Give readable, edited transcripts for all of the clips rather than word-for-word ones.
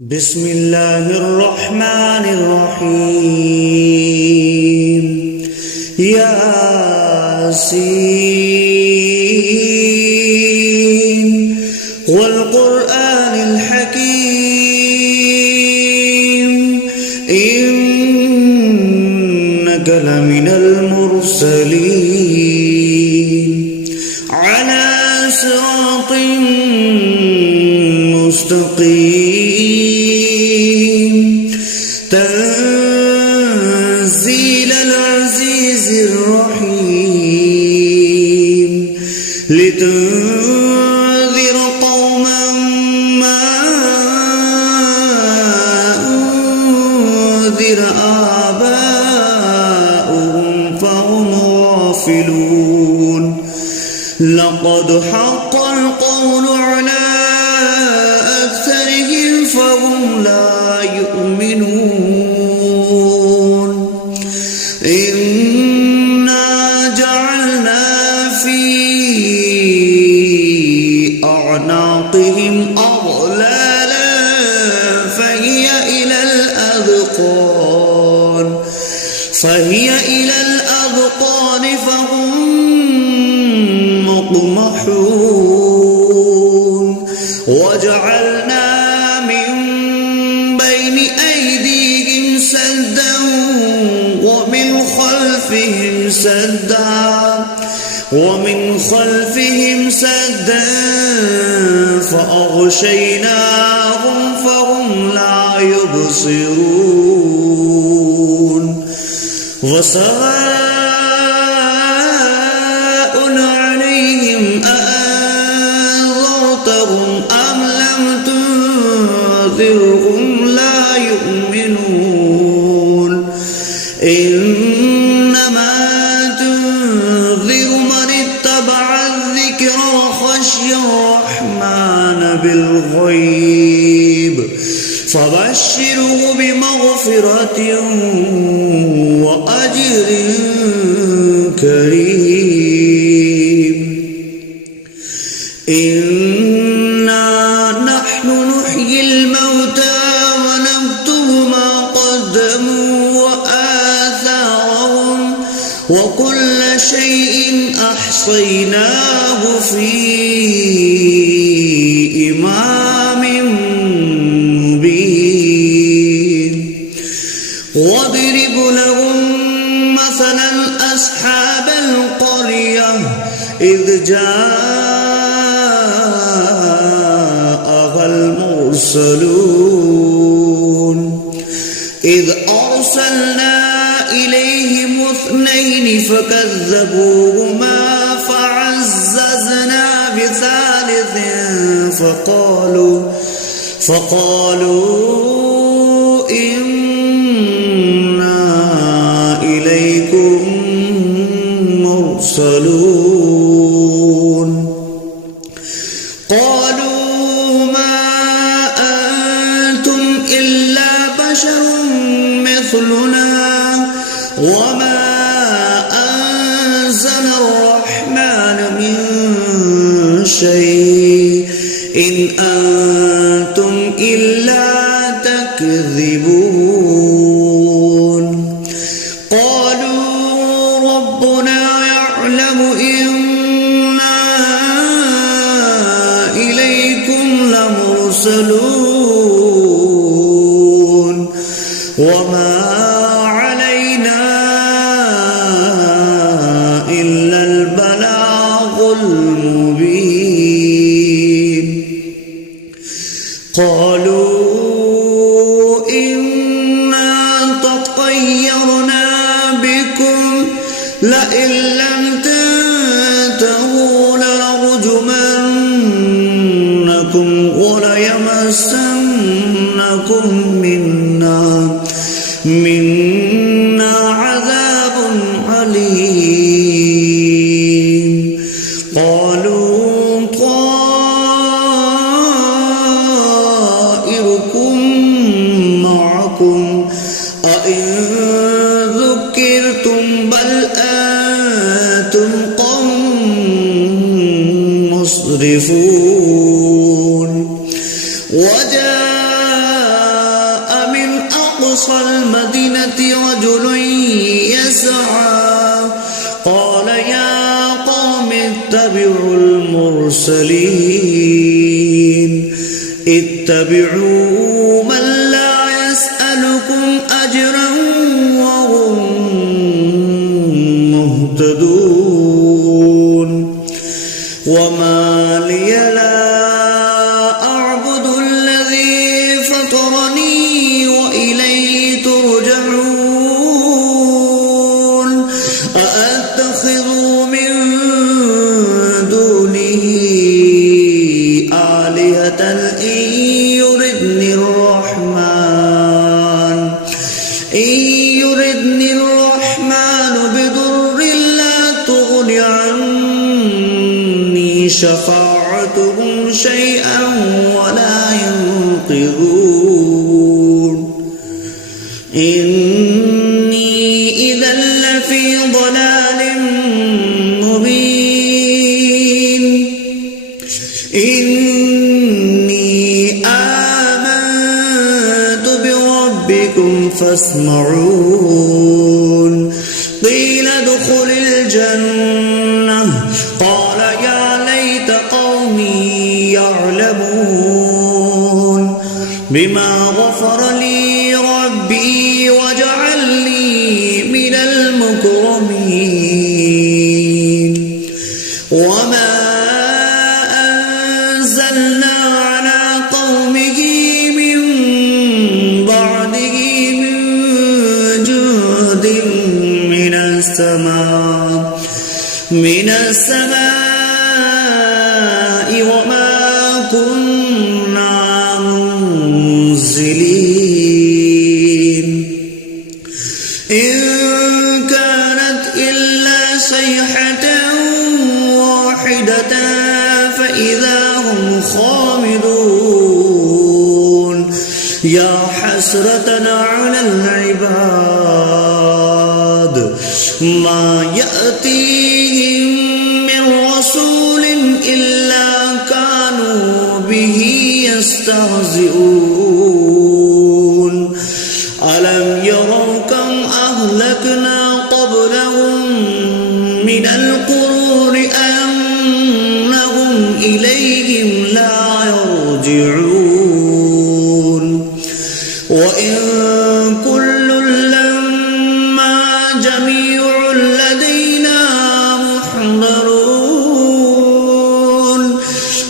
بسم الله الرحمن الرحيم ياسين والقرآن الحكيم إنك لمن المرسلين على صراط مستقيم تنزيل العزيز الرحيم لتنذر قوما ما أنذر آباؤهم فهم غافلون لقد حق القول على أكثرهم فهم لا يؤمنون إنا جعلنا في أعناقهم أغلالا فهي إلى الأذقان فهم مقمحون وجعلنا من بين أيديهم سدا ومن خلفهم سدا فأغشيناهم فهم لا يبصرون وسواء عليهم أأنذرتهم أم لم تنذرهم لا يؤمنون إنما تنذر من اتبع الذكر وخشي الرحمن بالغيب فبشره بمغفرة وأجر كريم إنا نحن نحيي الموتى ونكتب ما قدموا وآثارهم وكل شيء أحصيناه في إمام مبين واضرب لهم مثلا أصحاب القرية إذ جاءها المرسلون إذ أرسلنا إليهم 2 فكذبوهما فعززنا بثالث فقالوا إنا إليكم مرسلون قالوا ما أنتم إلا بشر مثلنا وما أنزل الرحمن من شيء إن أنتم إلا تكذبون قالوا ربنا يعلم إنا إليكم لمرسلون وما علينا إلا البلاغ المبين قالوا إنا تطيرنا بكم لئن لم تنتهوا لنرجمنكم وليمسنكم منا عذاب عليم قالوا طائركم معكم أئن ذكرتم بل أنتم قوم مسرفون وجاء أقصى المدينة رجل يسعى قال يا قوم اتبعوا المرسلين اتبعوا من لا يسألكم أجرا وهم مهتدون وما لي لا أعبد الذي فطرني وإليه ترجعون أأتخذ من دونه آلهة إن يردني الرحمن بضر لا تغن عني شفاعتهم شيئا ولا ينقذون إني إذا لفي ضلال مبين إني آمنت بربكم فاسمعون قيل ادخل الجنة قال يا ليت قومي يعلمون بما غفر لي ربي وجعلني من المكرمين وما أنزلنا على قومه من بعده من جند من السماء وما كنا منزلين إن كانت إلا صيحة واحدة فإذا هم خامدون يا حسرة على العباد ما يأتيهم من رسول إلا كانوا به يستهزئون ألم يروا كم أهلكنا قبلهم من القرون أنهم إليهم لا يرجعون وإن كل لما جميع لدينا محضرون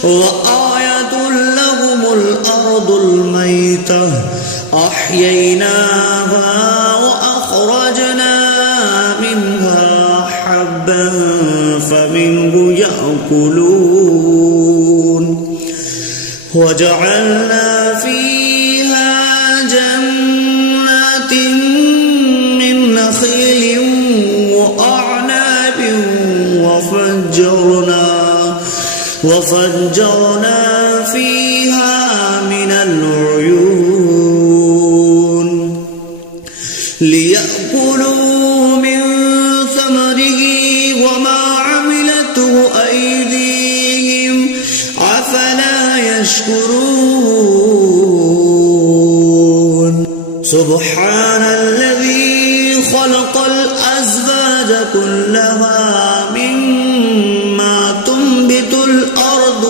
وآية لهم الأرض الميتة أحييناها وأخرجنا منها حبا فمنه يأكلون وجعلنا فيها جنات من نخيل وأعناب وفجرنا فيها من العيون ليأكلوا من ثمره وما عملته أيديهم أفلا يشكرون سبحان الذي خلق الأزواج كلها مما تنبت الأرض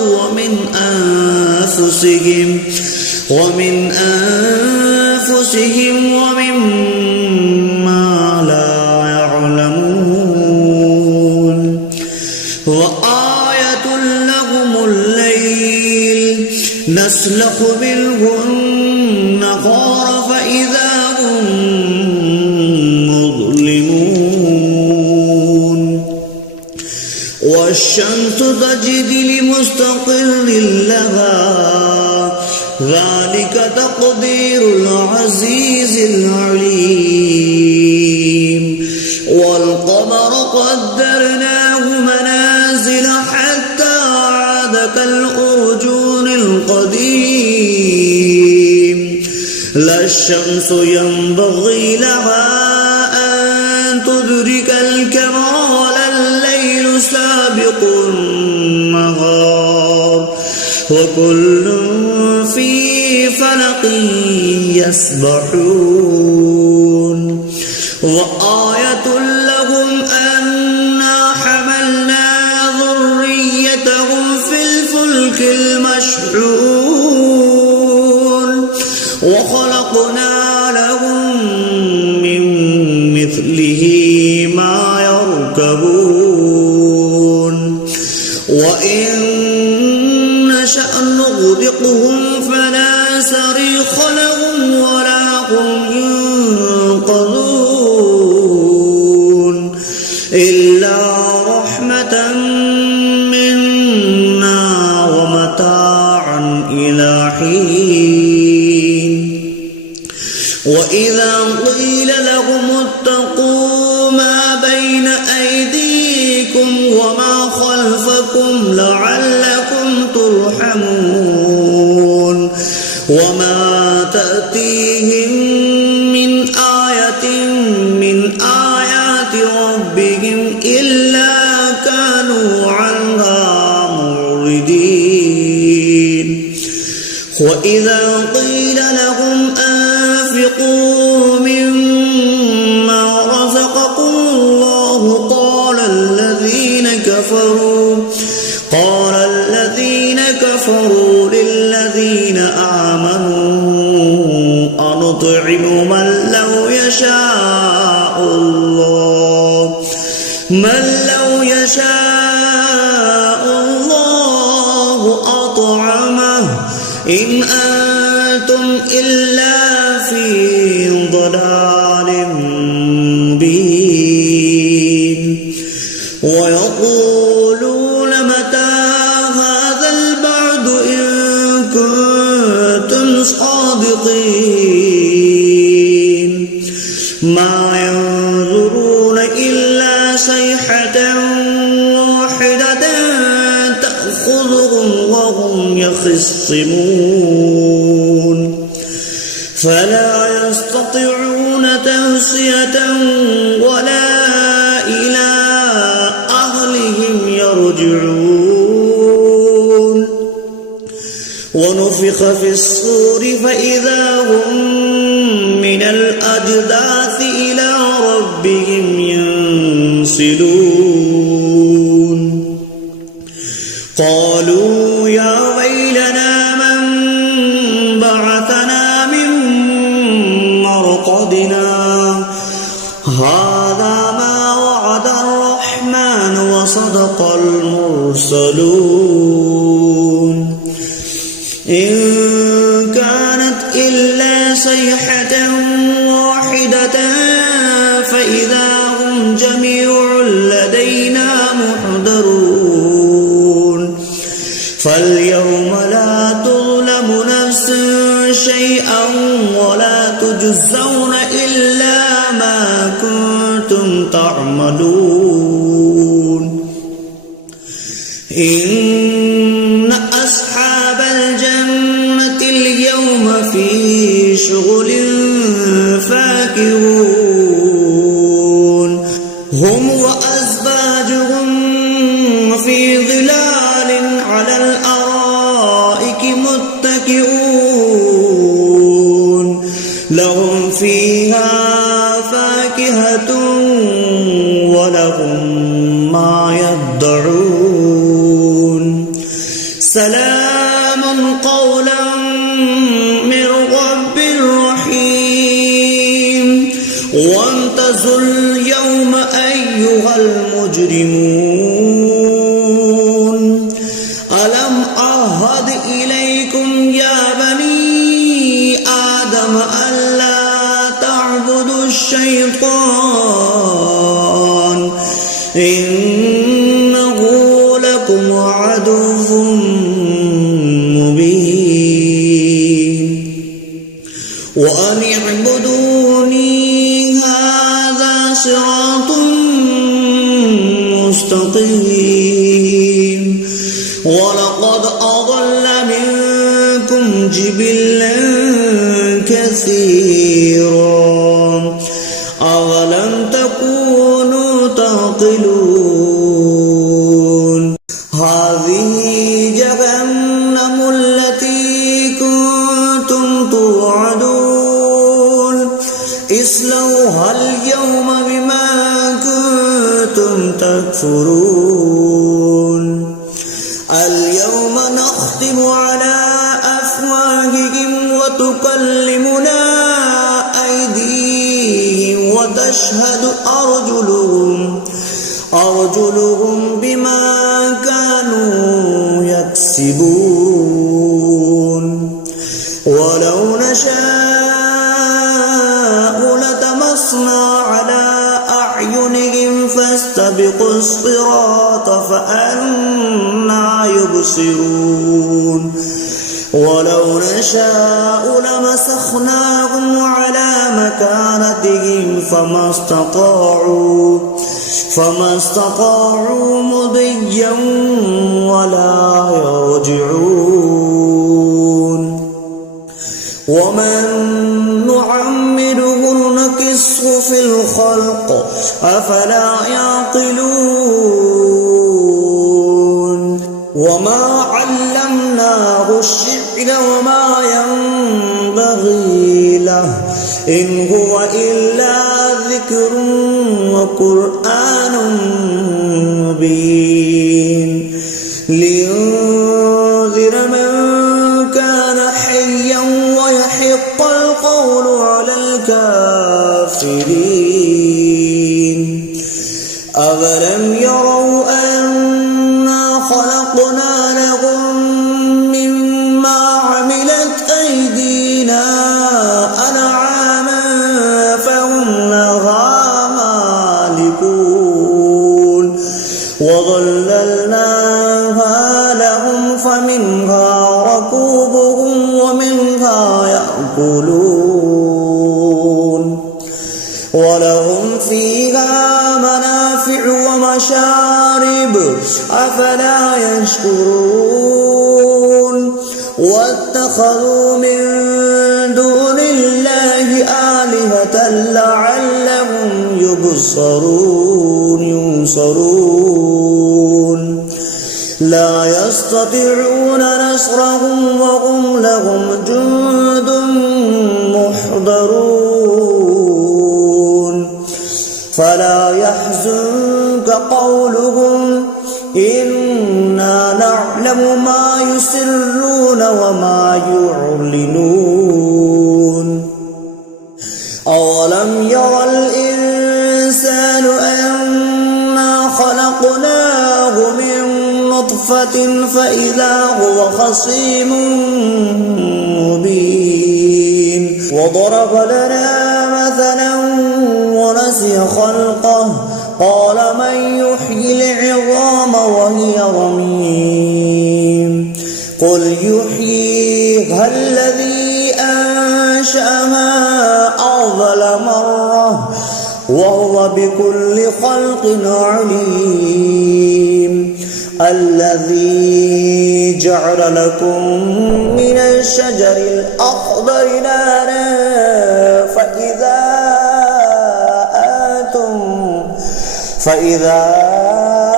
ومن أنفسهم ومما لا يعلمون وآية لهم الليل نسلخ منه النهار فإذا هم مظلمون والشمس تجري لمستقر لها ذلك تقدير العزيز العليم والقمر قدرناه منازل حتى عاد كالأرجون القديم لا الشمس ينبغي لها أن تدرك القمر ولا الليل سابق النهار وكل في فلق يسبحون وآية لهم أنا حملنا ذريتهم في الفلك المشحون وخلقنا لهم من مثله ما يركبون وإن نشأ نغرقهم فلا صريخ لهم ولا هم ينقذون إلا رحمة منا ومتاعا إلى حين وإذا قيل لهم اتقوا ما بين أيديكم وما خلفكم لعلكم ترحمون وما تأتيهم من آية من آيات ربهم إلا كانوا عنها معرضين وإذا قيل لهم أنفقوا مما رزقكم الله قال الذين كفروا للذين آمنوا أنطعم من لو يشاء الله أطعمه إن أنتم إلا في ضلال مبين ويقولون متى هذا البعد إن كنتم صادقين ما ينظرون إلا صيحة واحدة تأخذهم وهم يخصمون فلا يستطيعون تهصية ولا إلى أهلهم يرجعون ونفخ في الصور فإذا هم من الأجداث إلى ربهم ينسلون قالوا يا ويلنا من بعثنا من مرقدنا هذا ما وعد الرحمن وصدق المرسلون إن كانت إلا صيحة واحدة فإذا هم جميع لدينا محضرون فاليوم لا تظلم نفس شيئا ولا تجزون إلا ما كنتم تعملون إن أصحاب الجنة اليوم في شغل فاكهون هم وأزواجهم في ظلال على الأرائك متكئون لهم فيها فاكهة ولهم ما يدعون سلام قولا من رب رحيم وامتازوا اليوم أيها المجرمون ألم أعهد إليكم يا بني آدم ألا تعبدوا الشيطان إنه لكم عدو مبين وأن اعبدوني هذا صراط مستقيم ولقد أضل منكم جبلا كثيرا أولم تكونوا تعقلون هذه جهنم التي كنتم اصلوها اليوم بما كنتم تكفرون اليوم نختم على أفواههم وتكلمنا أيديهم وتشهد أرجلهم بما كانوا يكسبون ولو نشاء لطمسنا على أعينهم فاستبقوا الصراط فأنى يبصرون ولو نشاء لمسخناهم على مكانتهم فما استطاعوا مضيا ولا يرجعون ومن نعمره نكسه في الخلق أفلا يعقلون وما علمناه الشعر وما ينبغي له إن هو إلا ذكر وقرآن مبين لينذر من كان حيا ويحق القول على الكافرين أولم يروا أنا خلقنا لهم مما عملت أيدينا أنعاما فهم لها مالكون وظللناها لهم فمنها ركوبهم ومنها يأكلون ولهم فيها منافع ومشارب أفلا يشكرون واتخذوا من دون الله آلهة لعلهم ينصرون لا يستطيعون نصرهم وهم لهم جند محضرون فلا يحزنك قولهم إنا نعلم ما يسرون وما يعلنون أولم ير الإنسان أنا خلقناه من نطفة فإذا هو خصيم مبين وضرب لنا مثلا ونسي خلقه قال من يحيي العظام وهي رميم قل يحييها الذي أنشأها أول مرة وهو بكل خلق عليم الذي جعل لكم من الشجر الأخضر نارا فإذا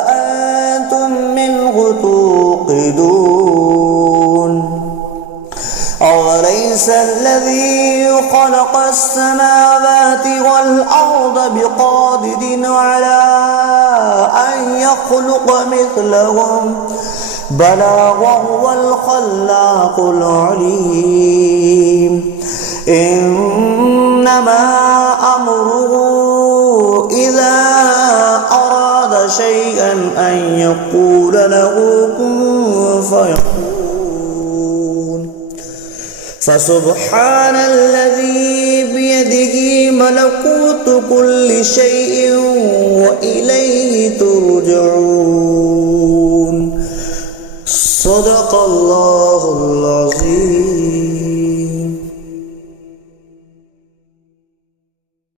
أنتم منه توقدون أوليس الذي خلق السماوات والأرض بقادر على أن يخلق مثلهم بلى وهو الخلاق العليم إنما أمره إذا أراد شيئا أن يقول له كن فيكون فسبحان الذي بيده ملكوت كل شيء وإليه ترجعون صدق الله العظيم.